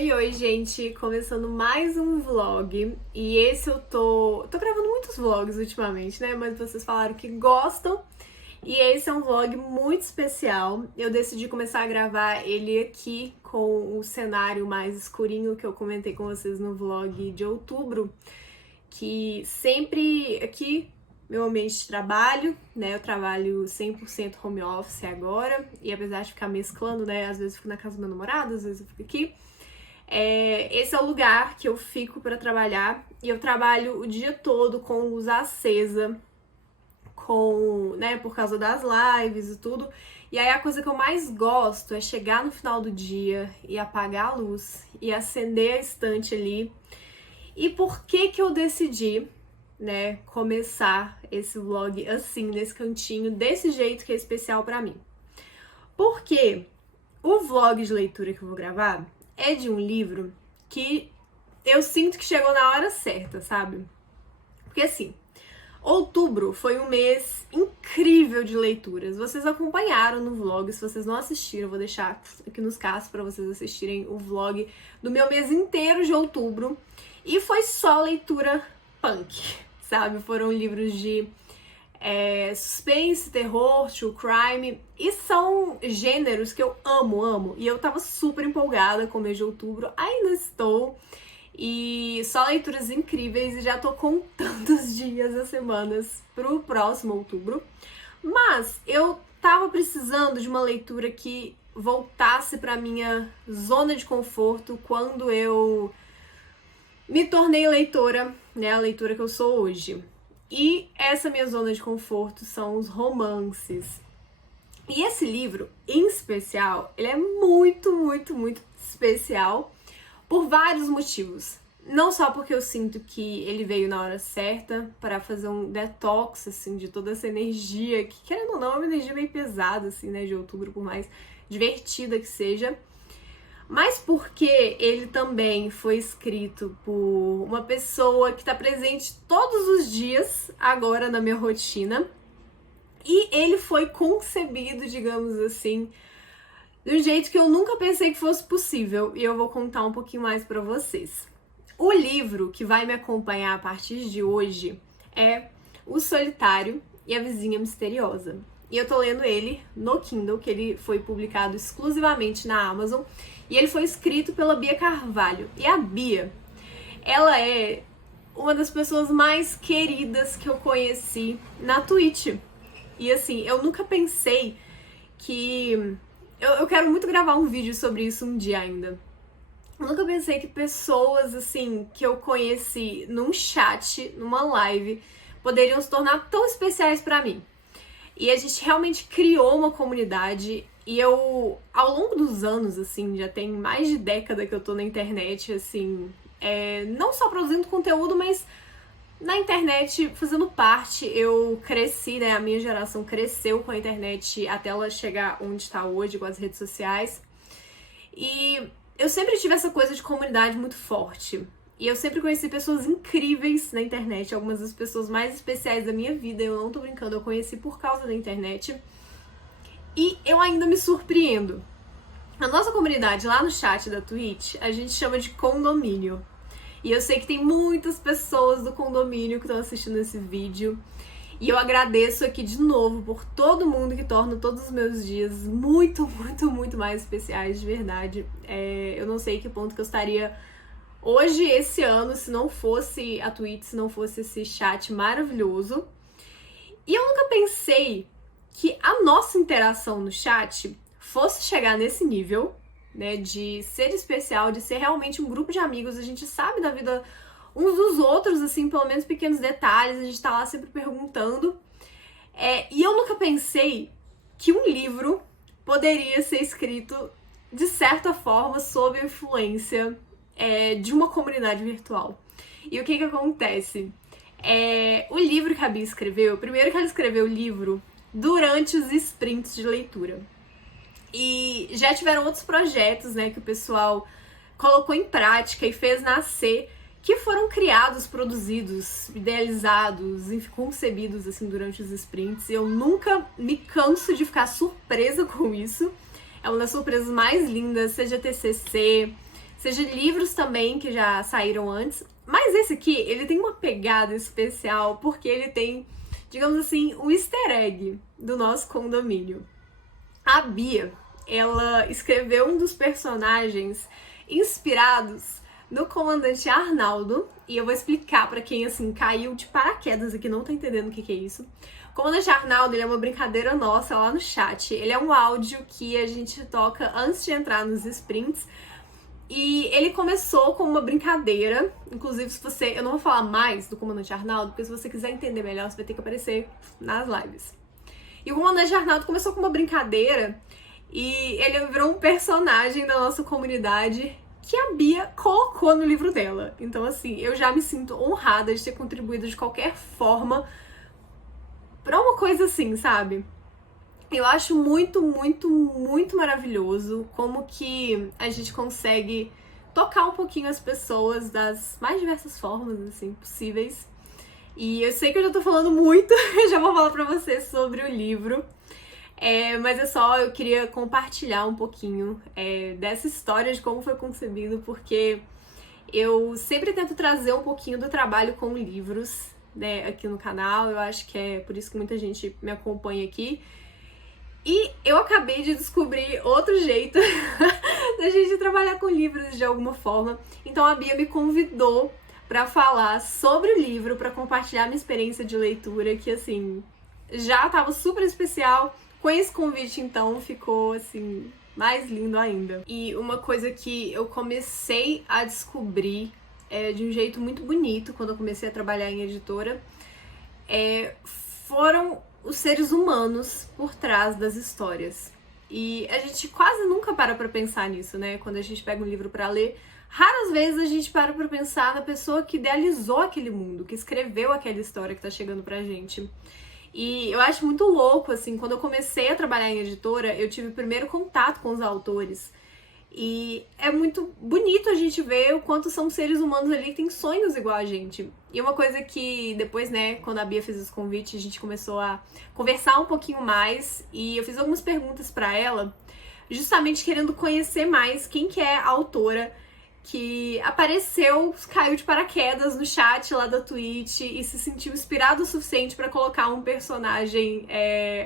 Oi, gente! Começando mais um vlog. E esse eu tô gravando muitos vlogs ultimamente, né? Mas vocês falaram que gostam. E esse é um vlog muito especial. Eu decidi começar a gravar ele aqui com o cenário mais escurinho que eu comentei com vocês no vlog de outubro. Que sempre aqui, meu ambiente de trabalho, né? Eu trabalho 100% home office agora. E apesar de ficar mesclando, né? Às vezes eu fico na casa do meu namorado, às vezes eu fico aqui. Esse é o lugar que eu fico para trabalhar e eu trabalho o dia todo com luz acesa, por causa das lives e tudo. E aí a coisa que eu mais gosto é chegar no final do dia e apagar a luz e acender a estante ali. E por que que eu decidi, né, começar esse vlog assim, nesse cantinho, desse jeito que é especial para mim? Porque o vlog de leitura que eu vou gravar é de um livro que eu sinto que chegou na hora certa, sabe? Porque assim, outubro foi um mês incrível de leituras. Vocês acompanharam no vlog, se vocês não assistiram, eu vou deixar aqui nos cards para vocês assistirem o vlog do meu mês inteiro de outubro. E foi só leitura punk, sabe? Foram livros de suspense, terror, true crime, e são gêneros que eu amo, e eu tava super empolgada com o mês de outubro, ainda estou, e só leituras incríveis, e já tô contando os dias, as semanas pro próximo outubro, mas eu tava precisando de uma leitura que voltasse pra minha zona de conforto quando eu me tornei leitora, né, a leitura que eu sou hoje. E essa minha zona de conforto são os romances. E esse livro, em especial, ele é muito especial por vários motivos. Não só porque eu sinto que ele veio na hora certa para fazer um detox, assim, de toda essa energia, que querendo ou não, é uma energia meio pesada, assim, né, de outubro, por mais divertida que seja. Mas porque ele também foi escrito por uma pessoa que está presente todos os dias agora na minha rotina. E ele foi concebido, digamos assim, de um jeito que eu nunca pensei que fosse possível. E eu vou contar um pouquinho mais para vocês. O livro que vai me acompanhar a partir de hoje é O Solitário e a Vizinha Misteriosa. E eu tô lendo ele no Kindle, que ele foi publicado exclusivamente na Amazon. E ele foi escrito pela Bia Carvalho. E a Bia, ela é uma das pessoas mais queridas que eu conheci na Twitch. E assim, eu nunca pensei que... Eu quero muito gravar um vídeo sobre isso um dia ainda. Eu nunca pensei que pessoas, assim, que eu conheci num chat, numa live, poderiam se tornar tão especiais pra mim. E a gente realmente criou uma comunidade e eu, ao longo dos anos, assim, já tem mais de década que eu tô na internet, assim, não só produzindo conteúdo, mas na internet fazendo parte. Eu cresci, né, a minha geração cresceu com a internet até ela chegar onde tá hoje, com as redes sociais. E eu sempre tive essa coisa de comunidade muito forte. E eu sempre conheci pessoas incríveis na internet, algumas das pessoas mais especiais da minha vida, eu não tô brincando, eu conheci por causa da internet. E eu ainda me surpreendo. A nossa comunidade lá no chat da Twitch, a gente chama de condomínio. E eu sei que tem muitas pessoas do condomínio que estão assistindo esse vídeo. E eu agradeço aqui de novo por todo mundo que torna todos os meus dias muito mais especiais, de verdade. Eu não sei que ponto que eu estaria hoje, esse ano, se não fosse a Twitch, se não fosse esse chat maravilhoso. E eu nunca pensei que a nossa interação no chat fosse chegar nesse nível, né, de ser especial, de ser realmente um grupo de amigos. A gente sabe da vida uns dos outros, assim, pelo menos pequenos detalhes, a gente tá lá sempre perguntando. E eu nunca pensei que um livro poderia ser escrito, de certa forma, sob a influência de uma comunidade virtual. E o que acontece? O livro que a Bia escreveu, primeiro que ela escreveu o livro durante os sprints de leitura. E já tiveram outros projetos, né, que o pessoal colocou em prática e fez nascer, que foram criados, produzidos, idealizados, enfim, concebidos assim durante os sprints. E eu nunca me canso de ficar surpresa com isso. É uma das surpresas mais lindas, seja TCC, seja livros também que já saíram antes. Mas esse aqui, ele tem uma pegada especial porque ele tem, digamos assim, um easter egg do nosso condomínio. A Bia, ela escreveu um dos personagens inspirados no Comandante Arnaldo, e eu vou explicar pra quem, assim, caiu de paraquedas aqui, não tá entendendo o que é isso. O Comandante Arnaldo, ele é uma brincadeira nossa lá no chat. Ele é um áudio que a gente toca antes de entrar nos sprints, e ele começou como uma brincadeira. Inclusive, se você... Eu não vou falar mais do Comandante Arnaldo, porque se você quiser entender melhor, você vai ter que aparecer nas lives. E o Comandante Arnaldo começou com uma brincadeira e ele virou um personagem da nossa comunidade que a Bia colocou no livro dela. Então, assim, eu já me sinto honrada de ter contribuído de qualquer forma pra uma coisa assim, sabe? Eu acho muito, muito, muito maravilhoso como que a gente consegue tocar um pouquinho as pessoas das mais diversas formas, assim, possíveis. E eu sei que eu já tô falando muito, eu já vou falar pra vocês sobre o livro. Mas eu queria compartilhar um pouquinho dessa história de como foi concebido, porque eu sempre tento trazer um pouquinho do trabalho com livros, né, aqui no canal. Eu acho que é por isso que muita gente me acompanha aqui. E eu acabei de descobrir outro jeito da gente trabalhar com livros de alguma forma. Então a Bia me convidou pra falar sobre o livro, pra compartilhar minha experiência de leitura, que assim, já tava super especial. Com esse convite, então, ficou assim, mais lindo ainda. E uma coisa que eu comecei a descobrir de um jeito muito bonito quando eu comecei a trabalhar em editora, foram os seres humanos por trás das histórias. E a gente quase nunca para pra pensar nisso, né? Quando a gente pega um livro pra ler, raras vezes a gente para pra pensar na pessoa que idealizou aquele mundo, que escreveu aquela história que tá chegando pra gente. E eu acho muito louco, assim, quando eu comecei a trabalhar em editora, eu tive o primeiro contato com os autores. E é muito bonito a gente ver o quanto são seres humanos ali que têm sonhos igual a gente. E uma coisa que depois, né, quando a Bia fez esse convite, a gente começou a conversar um pouquinho mais. E eu fiz algumas perguntas pra ela, justamente querendo conhecer mais quem que é a autora que apareceu, caiu de paraquedas no chat lá da Twitch e se sentiu inspirado o suficiente pra colocar um personagem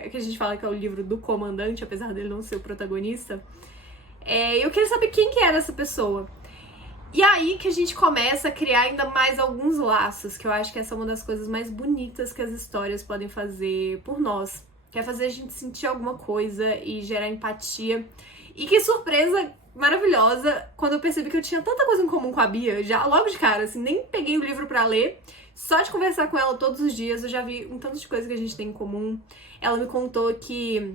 que a gente fala que é o livro do comandante, apesar dele não ser o protagonista. Eu queria saber quem que era essa pessoa. E aí que a gente começa a criar ainda mais alguns laços, que eu acho que essa é uma das coisas mais bonitas que as histórias podem fazer por nós, que é fazer a gente sentir alguma coisa e gerar empatia. E que surpresa maravilhosa quando eu percebi que eu tinha tanta coisa em comum com a Bia, já logo de cara, assim, nem peguei o livro pra ler, só de conversar com ela todos os dias eu já vi um tanto de coisa que a gente tem em comum. Ela me contou que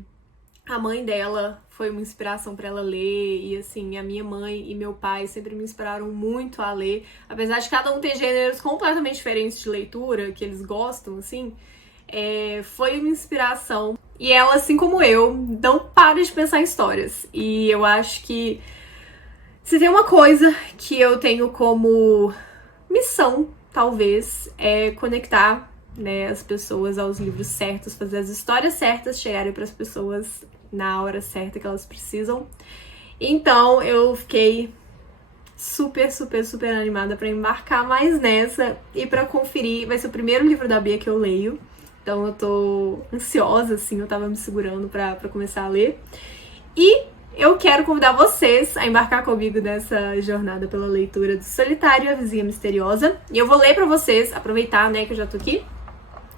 a mãe dela foi uma inspiração pra ela ler, e assim, a minha mãe e meu pai sempre me inspiraram muito a ler, apesar de cada um ter gêneros completamente diferentes de leitura, que eles gostam, assim, foi uma inspiração. E ela, assim como eu, não para de pensar em histórias. E eu acho que se tem uma coisa que eu tenho como missão, talvez, é conectar, né, as pessoas aos livros certos, fazer as histórias certas chegarem para as pessoas na hora certa que elas precisam. Então eu fiquei super, super, super animada para embarcar mais nessa e para conferir. Vai ser o primeiro livro da Bia que eu leio. Então eu tô ansiosa, assim, eu tava me segurando pra começar a ler. E eu quero convidar vocês a embarcar comigo nessa jornada pela leitura do Solitário e a Vizinha Misteriosa. E eu vou ler pra vocês, aproveitar, né, que eu já tô aqui.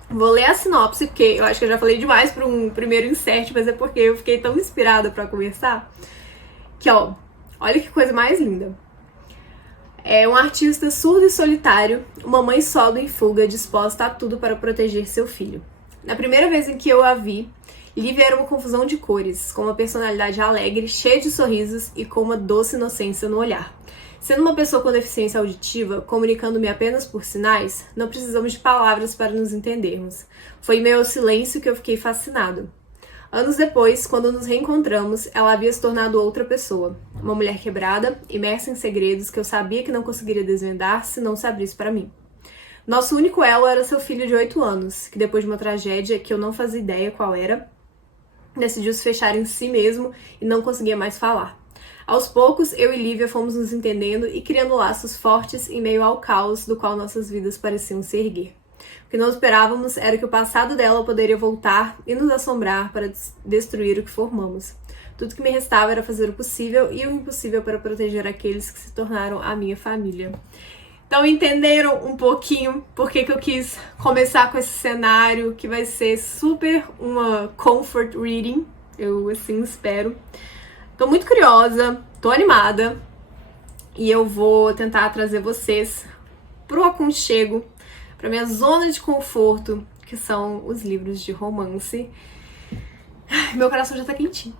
Vou ler a sinopse, porque eu acho que eu já falei demais pra um primeiro insert, mas é porque eu fiquei tão inspirada pra conversar. Que, ó, olha que coisa mais linda. É um artista surdo e solitário, uma mãe solo em fuga, disposta a tudo para proteger seu filho. Na primeira vez em que eu a vi, Lívia era uma confusão de cores, com uma personalidade alegre, cheia de sorrisos e com uma doce inocência no olhar. Sendo uma pessoa com deficiência auditiva, comunicando-me apenas por sinais, não precisamos de palavras para nos entendermos. Foi em meio ao silêncio que eu fiquei fascinado. Anos depois, quando nos reencontramos, ela havia se tornado outra pessoa. Uma mulher quebrada, imersa em segredos que eu sabia que não conseguiria desvendar se não se abrisse para mim. Nosso único elo era seu filho de 8 anos, que depois de uma tragédia que eu não fazia ideia qual era, decidiu se fechar em si mesmo e não conseguia mais falar. Aos poucos, eu e Lívia fomos nos entendendo e criando laços fortes em meio ao caos do qual nossas vidas pareciam se erguer. O que não esperávamos era que o passado dela poderia voltar e nos assombrar para destruir o que formamos. Tudo que me restava era fazer o possível e o impossível para proteger aqueles que se tornaram a minha família. Então entenderam um pouquinho por que eu quis começar com esse cenário, que vai ser super uma comfort reading, eu assim espero. Tô muito curiosa, tô animada e eu vou tentar trazer vocês pro aconchego, pra minha zona de conforto, que são os livros de romance. Meu coração já tá quentinho.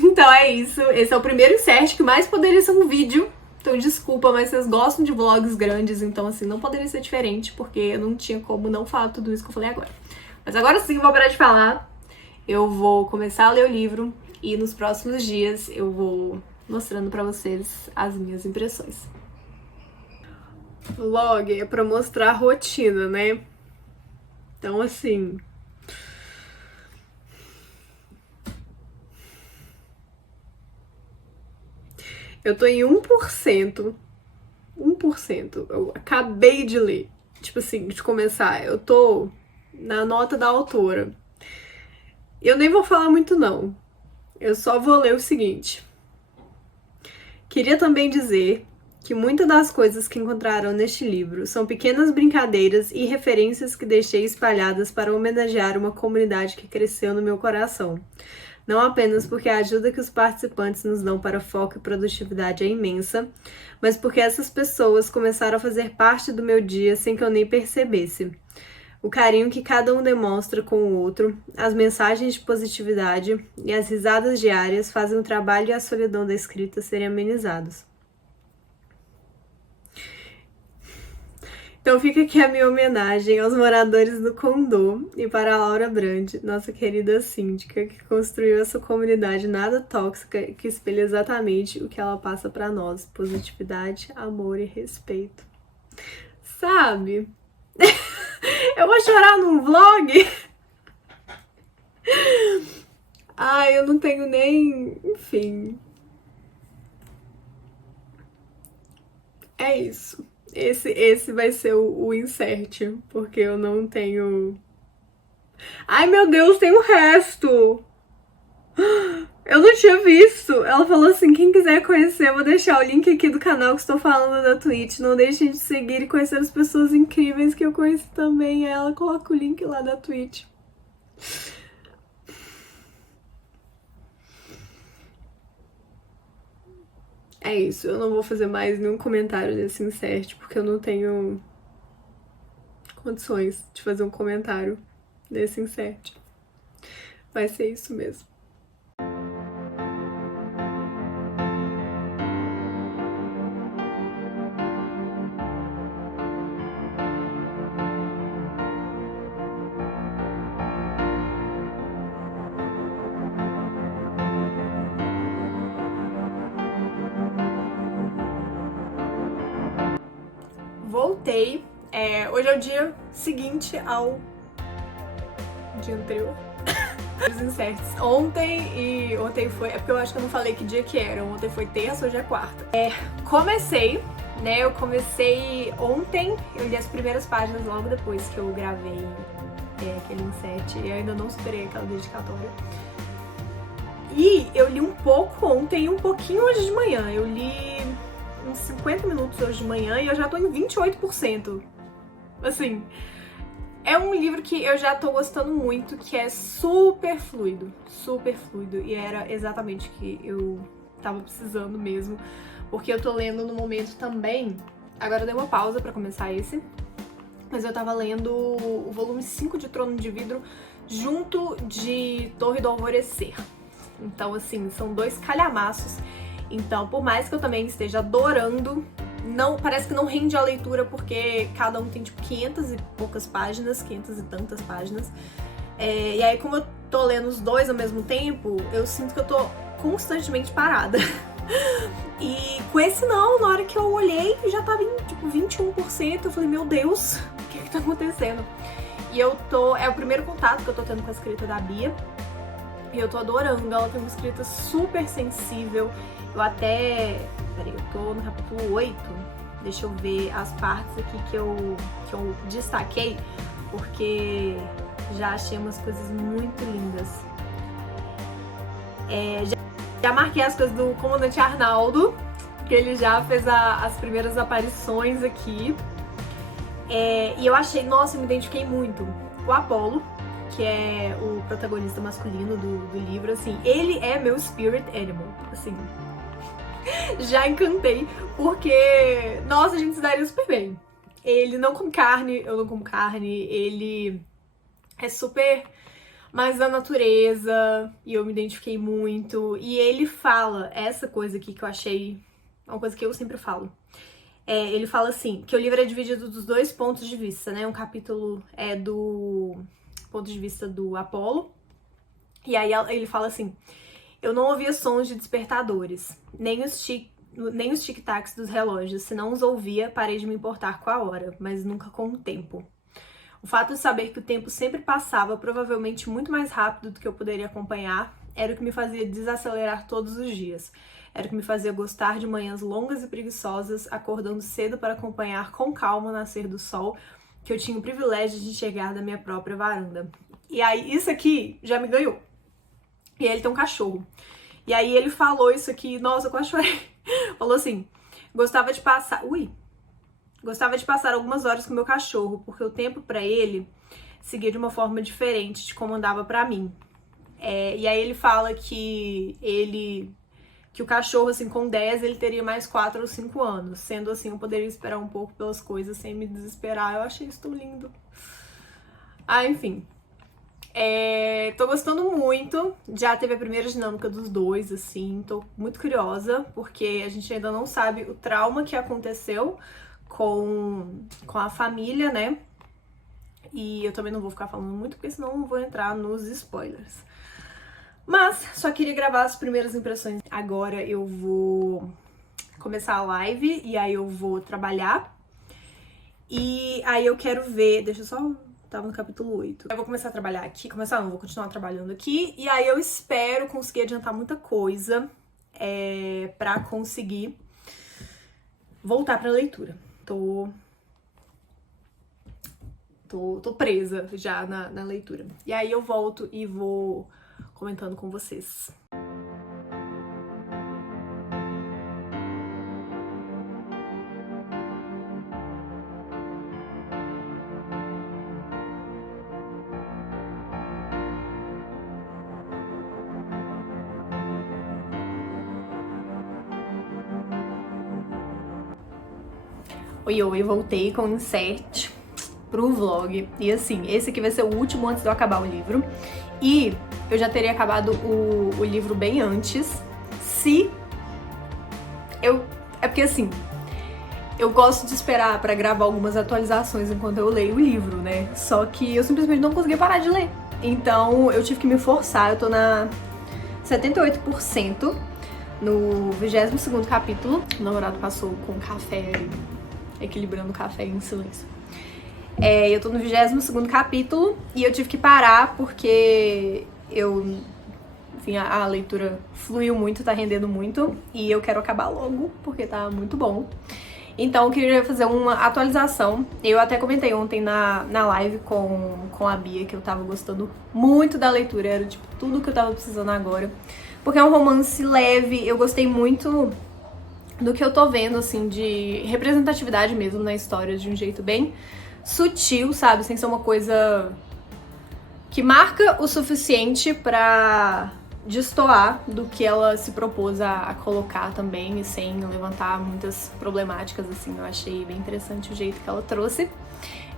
Então é isso, esse é o primeiro insert, que mais poderia ser um vídeo. Então desculpa, mas vocês gostam de vlogs grandes, então assim, não poderia ser diferente, porque eu não tinha como não falar tudo isso que eu falei agora. Mas agora sim, vou parar de falar. Eu vou começar a ler o livro e nos próximos dias eu vou mostrando pra vocês as minhas impressões. Vlog é pra mostrar a rotina, né? Então assim... eu tô em 1%. 1%. Eu acabei de ler. Tipo assim, de começar. Eu tô na nota da autora. Eu nem vou falar muito, não. Eu só vou ler o seguinte. Queria também dizer que muitas das coisas que encontraram neste livro são pequenas brincadeiras e referências que deixei espalhadas para homenagear uma comunidade que cresceu no meu coração. Não apenas porque a ajuda que os participantes nos dão para foco e produtividade é imensa, mas porque essas pessoas começaram a fazer parte do meu dia sem que eu nem percebesse. O carinho que cada um demonstra com o outro, as mensagens de positividade e as risadas diárias fazem o trabalho e a solidão da escrita serem amenizados. Então fica aqui a minha homenagem aos moradores do Condô e para a Laura Brandi, nossa querida síndica, que construiu essa comunidade nada tóxica que espelha exatamente o que ela passa para nós: positividade, amor e respeito. Sabe? Eu vou chorar num vlog? Ai, eu não tenho nem... enfim. É isso. Esse vai ser o insert, porque eu não tenho... ai, meu Deus, tem o resto! Eu não tinha visto. Ela falou assim, quem quiser conhecer, eu vou deixar o link aqui do canal que estou falando da Twitch. Não deixem de seguir e conhecer as pessoas incríveis que eu conheci também. Aí ela coloca o link lá da Twitch. É isso, eu não vou fazer mais nenhum comentário nesse insert, porque eu não tenho condições de fazer um comentário nesse insert. Vai ser isso mesmo. Voltei. Hoje é o dia seguinte ao dia anterior. Os inserts. Ontem foi... é porque eu acho que eu não falei que dia que era. Ontem foi terça, hoje é quarta. Comecei, né? Eu comecei ontem. Eu li as primeiras páginas logo depois que eu gravei aquele insert. E eu ainda não superei aquela dedicatória. E eu li um pouco ontem e um pouquinho hoje de manhã. Eu li uns 50 minutos hoje de manhã e eu já tô em 28%. Assim, é um livro que eu já tô gostando muito, que é super fluido, e era exatamente o que eu tava precisando mesmo, porque eu tô lendo no momento também, agora eu dei uma pausa pra começar esse, mas eu tava lendo o volume 5 de Trono de Vidro junto de Torre do Alvorecer. Então, assim, são dois calhamaços. Então, por mais que eu também esteja adorando, não, parece que não rende a leitura, porque cada um tem, tipo, 500 e poucas páginas, 500 e tantas páginas. E aí, como eu tô lendo os dois ao mesmo tempo, eu sinto que eu tô constantemente parada. E com esse não, na hora que eu olhei, já tava em, tipo, 21%. Eu falei, meu Deus, o que que tá acontecendo? E eu tô... é o primeiro contato que eu tô tendo com a escrita da Bia. E eu tô adorando, ela tem uma escrita super sensível. Eu até... Peraí, eu tô no capítulo 8. Deixa eu ver as partes aqui que eu destaquei, porque já achei umas coisas muito lindas. Já marquei as coisas do Comandante Arnaldo, que ele já fez as primeiras aparições aqui. E eu achei, nossa, eu me identifiquei muito com o Apolo, que é o protagonista masculino do livro, assim. Ele é meu spirit animal, assim. Já encantei, porque, nossa, a gente se daria super bem. Ele não come carne, eu não como carne, ele é super mais da natureza, e eu me identifiquei muito. E ele fala essa coisa aqui que eu achei, uma coisa que eu sempre falo. Ele fala assim, que o livro é dividido dos dois pontos de vista, né? Um capítulo é do ponto de vista do Apolo, e aí ele fala assim: eu não ouvia sons de despertadores, nem os tic-tacs dos relógios. Se não os ouvia, parei de me importar com a hora, mas nunca com o tempo. O fato de saber que o tempo sempre passava, provavelmente muito mais rápido do que eu poderia acompanhar, era o que me fazia desacelerar todos os dias. Era o que me fazia gostar de manhãs longas e preguiçosas, acordando cedo para acompanhar com calma o nascer do sol, que eu tinha o privilégio de enxergar da minha própria varanda. E aí, isso aqui já me ganhou. E aí ele tem um cachorro. E aí ele falou isso aqui, nossa, eu quase chorei. Falou assim, gostava de passar algumas horas com meu cachorro, porque o tempo pra ele seguia de uma forma diferente de como andava pra mim. E aí ele fala que o cachorro, assim, com 10, ele teria mais 4 ou 5 anos. Sendo assim, eu poderia esperar um pouco pelas coisas sem me desesperar. Eu achei isso tão lindo. Enfim. Tô gostando muito. Já teve a primeira dinâmica dos dois, assim. Tô muito curiosa, porque a gente ainda não sabe o trauma que aconteceu com a família, né? E eu também não vou ficar falando muito, porque senão eu vou entrar nos spoilers. Mas só queria gravar as primeiras impressões. Agora eu vou começar a live e aí eu vou trabalhar. E aí eu quero ver... Deixa eu só... Tava no capítulo 8. Eu vou começar a trabalhar aqui. Vou continuar trabalhando aqui. E aí eu espero conseguir adiantar muita coisa pra conseguir voltar pra leitura. Tô presa já na leitura. E aí eu volto e vou comentando com vocês. Oi, voltei com o insert pro vlog. E assim, esse aqui vai ser o último antes de eu acabar o livro. E eu já teria acabado o livro bem antes, se eu... É porque assim, eu gosto de esperar pra gravar algumas atualizações enquanto eu leio o livro, né? Só que eu simplesmente não conseguia parar de ler. Então eu tive que me forçar, eu tô na 78%, no 22º capítulo. O namorado passou com café, equilibrando o café em silêncio. Eu tô no 22º capítulo e eu tive que parar porque enfim, a leitura fluiu muito, tá rendendo muito e eu quero acabar logo porque tá muito bom. Então eu queria fazer uma atualização. Eu até comentei ontem na live com a Bia que eu tava gostando muito da leitura, era tipo tudo que eu tava precisando agora. Porque é um romance leve, eu gostei muito do que eu tô vendo, assim, de representatividade mesmo na história, de um jeito bem sutil, sabe? Sem ser uma coisa que marca o suficiente pra destoar do que ela se propôs a colocar também, e sem levantar muitas problemáticas, assim. Eu achei bem interessante o jeito que ela trouxe.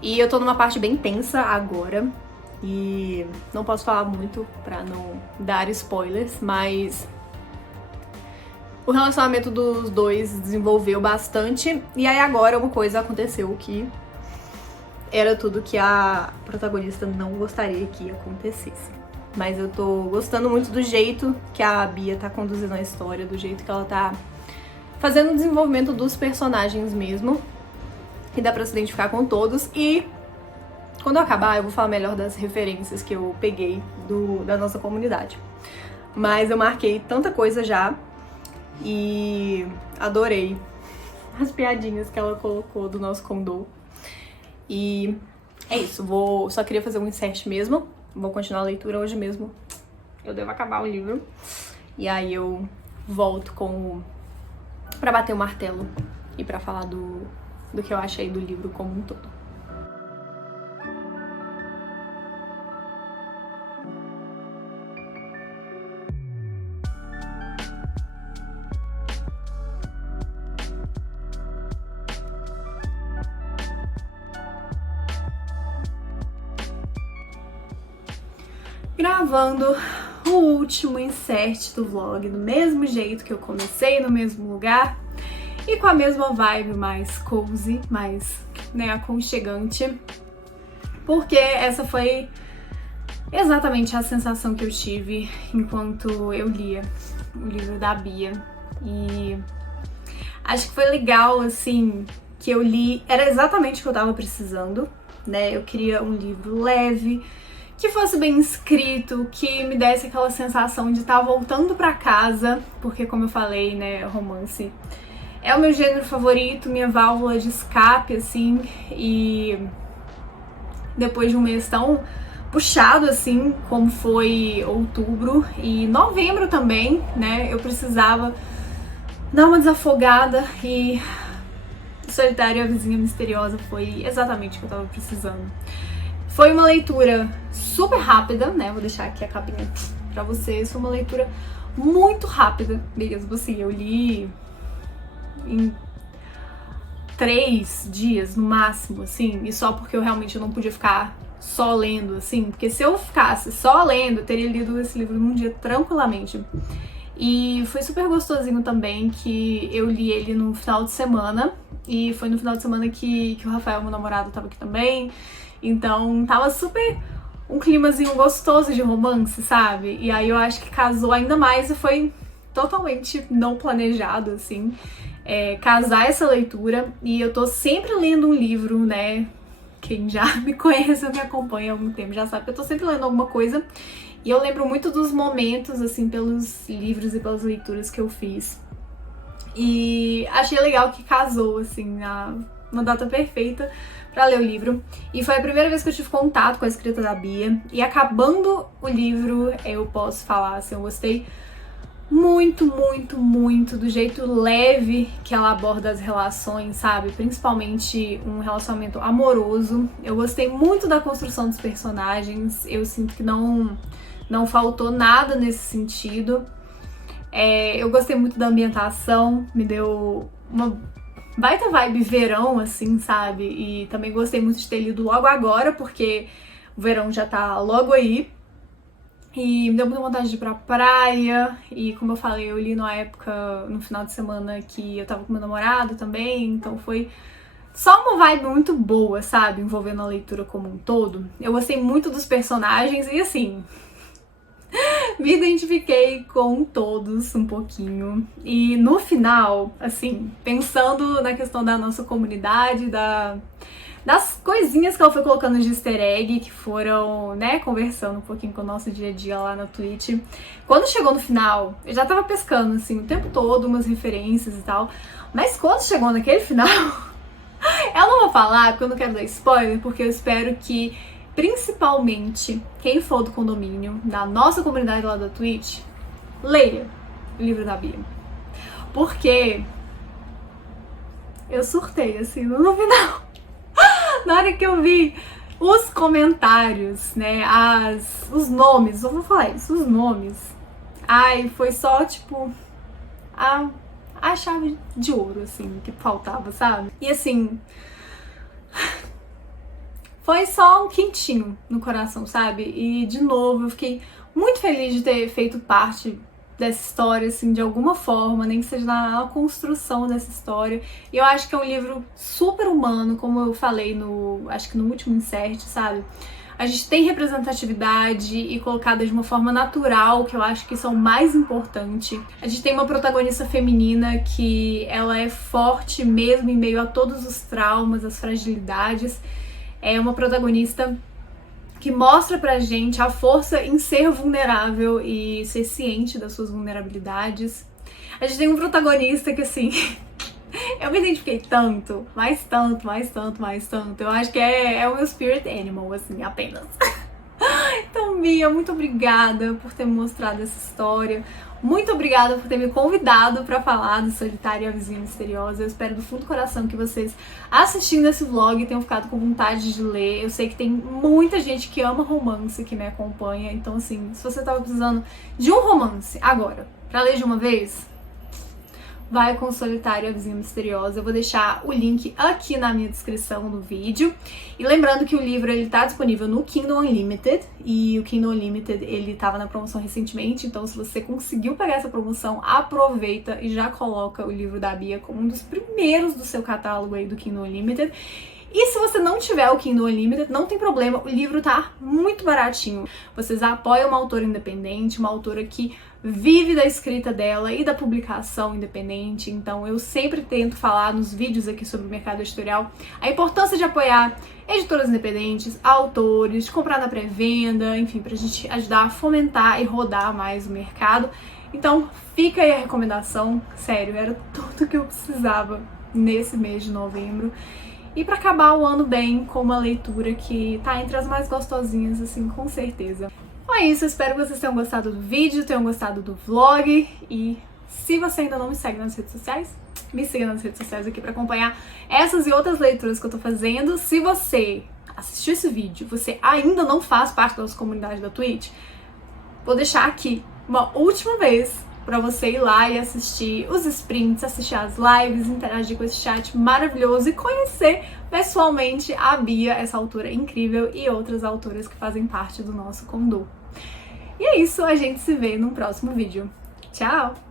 E eu tô numa parte bem tensa agora, e não posso falar muito pra não dar spoilers, mas o relacionamento dos dois desenvolveu bastante. E aí agora uma coisa aconteceu que era tudo que a protagonista não gostaria que acontecesse. Mas eu tô gostando muito do jeito que a Bia tá conduzindo a história, do jeito que ela tá fazendo o desenvolvimento dos personagens mesmo. E dá pra se identificar com todos. E Quando eu acabar, eu vou falar melhor das referências que eu peguei da nossa comunidade. Mas eu marquei tanta coisa já e adorei as piadinhas que ela colocou do nosso condô. E é isso, só queria fazer um insert mesmo. Vou continuar a leitura hoje mesmo. Eu devo acabar o livro. E aí eu volto pra bater o martelo e pra falar do que eu achei do livro como um todo. Gravando o último insert do vlog do mesmo jeito que eu comecei, no mesmo lugar e com a mesma vibe mais cozy, mais, né, aconchegante, porque essa foi exatamente a sensação que eu tive enquanto eu lia o livro da Bia. E acho que foi legal, assim, que eu li, era exatamente o que eu tava precisando, né? Eu queria um livro leve, que fosse bem escrito, que me desse aquela sensação de estar voltando pra casa, porque como eu falei, né, romance é o meu gênero favorito, minha válvula de escape, assim, e depois de um mês tão puxado, assim, como foi outubro e novembro também, né, eu precisava dar uma desafogada e Solitária e a Vizinha Misteriosa foi exatamente o que eu tava precisando. Foi uma leitura super rápida, né? Vou deixar aqui a capinha pra vocês. Foi uma leitura muito rápida mesmo, assim, eu li em 3 dias no máximo, assim, e só porque eu realmente não podia ficar só lendo, assim, porque se eu ficasse só lendo, eu teria lido esse livro num dia tranquilamente. E foi super gostosinho também que eu li ele no final de semana, e foi no final de semana que o Rafael, meu namorado, tava aqui também. Então tava super um climazinho gostoso de romance, sabe? E aí eu acho que casou ainda mais e foi totalmente não planejado, assim, casar essa leitura. E eu tô sempre lendo um livro, né? Quem já me conhece ou me acompanha há algum tempo já sabe que eu tô sempre lendo alguma coisa. E eu lembro muito dos momentos, assim, pelos livros e pelas leituras que eu fiz. E achei legal que casou, assim, uma data perfeita pra ler o livro. E foi a primeira vez que eu tive contato com a escrita da Bia. E acabando o livro, eu posso falar, assim, eu gostei muito, muito, muito do jeito leve que ela aborda as relações, sabe? Principalmente um relacionamento amoroso. Eu gostei muito da construção dos personagens. Eu sinto que não faltou nada nesse sentido. Eu gostei muito da ambientação, me deu uma baita vibe verão, assim, sabe? E também gostei muito de ter lido logo agora, porque o verão já tá logo aí. E me deu muita vontade de ir pra praia. E como eu falei, eu li numa época, no final de semana, que eu tava com meu namorado também. Então foi só uma vibe muito boa, sabe? Envolvendo a leitura como um todo. Eu gostei muito dos personagens e, assim, me identifiquei com todos um pouquinho. E no final, assim, pensando na questão da nossa comunidade, das coisinhas que ela foi colocando de easter egg, que foram, né, conversando um pouquinho com o nosso dia a dia lá na Twitch. Quando chegou no final, eu já tava pescando, assim, o tempo todo, umas referências e tal. Mas quando chegou naquele final, eu não vou falar, porque eu não quero dar spoiler, porque eu espero que principalmente quem for do condomínio, da nossa comunidade lá da Twitch, leia o livro da Bia. Porque eu surtei, assim, no final. Na hora que eu vi os comentários, né, os nomes, eu vou falar isso, os nomes. Ai, foi só, tipo, a chave de ouro, assim, que faltava, sabe? E, assim, foi só um quentinho no coração, sabe? E, de novo, eu fiquei muito feliz de ter feito parte dessa história, assim, de alguma forma, nem que seja na construção dessa história. E eu acho que é um livro super humano, como eu falei acho que no último insert, sabe? A gente tem representatividade e colocada de uma forma natural, que eu acho que isso é o mais importante. A gente tem uma protagonista feminina que ela é forte mesmo em meio a todos os traumas, as fragilidades. É uma protagonista que mostra pra gente a força em ser vulnerável e ser ciente das suas vulnerabilidades. A gente tem um protagonista que, assim, eu me identifiquei tanto, mais tanto, mais tanto, mais tanto. Eu acho que é o meu spirit animal, assim, apenas. Então, Mia, muito obrigada por ter me mostrado essa história. Muito obrigada por ter me convidado para falar do Solitário e a Vizinha Misteriosa. Eu espero do fundo do coração que vocês, assistindo esse vlog, tenham ficado com vontade de ler. Eu sei que tem muita gente que ama romance que me acompanha. Então, assim, se você tava precisando de um romance agora, para ler de uma vez, vai com Solitário e a Vizinha Misteriosa. Eu vou deixar o link aqui na minha descrição do vídeo. E lembrando que o livro ele tá disponível no Kindle Unlimited. E o Kindle Unlimited ele tava na promoção recentemente. Então se você conseguiu pegar essa promoção, aproveita e já coloca o livro da Bia como um dos primeiros do seu catálogo aí do Kindle Unlimited. E se você não tiver o Kindle Unlimited, não tem problema, o livro tá muito baratinho. Vocês apoiam uma autora independente, uma autora que vive da escrita dela e da publicação independente. Então eu sempre tento falar nos vídeos aqui sobre o mercado editorial a importância de apoiar editoras independentes, autores, de comprar na pré-venda, enfim, pra gente ajudar a fomentar e rodar mais o mercado. Então fica aí a recomendação, sério, era tudo que eu precisava nesse mês de novembro. E pra acabar o ano bem com uma leitura que tá entre as mais gostosinhas, assim, com certeza. Então é isso, eu espero que vocês tenham gostado do vídeo, tenham gostado do vlog. E se você ainda não me segue nas redes sociais, me siga nas redes sociais aqui pra acompanhar essas e outras leituras que eu tô fazendo. Se você assistiu esse vídeo, você ainda não faz parte da nossa comunidade da Twitch, vou deixar aqui uma última vez pra você ir lá e assistir os sprints, assistir as lives, interagir com esse chat maravilhoso e conhecer pessoalmente a Bia, essa autora incrível, e outras autoras que fazem parte do nosso Condô. E é isso, a gente se vê no próximo vídeo. Tchau!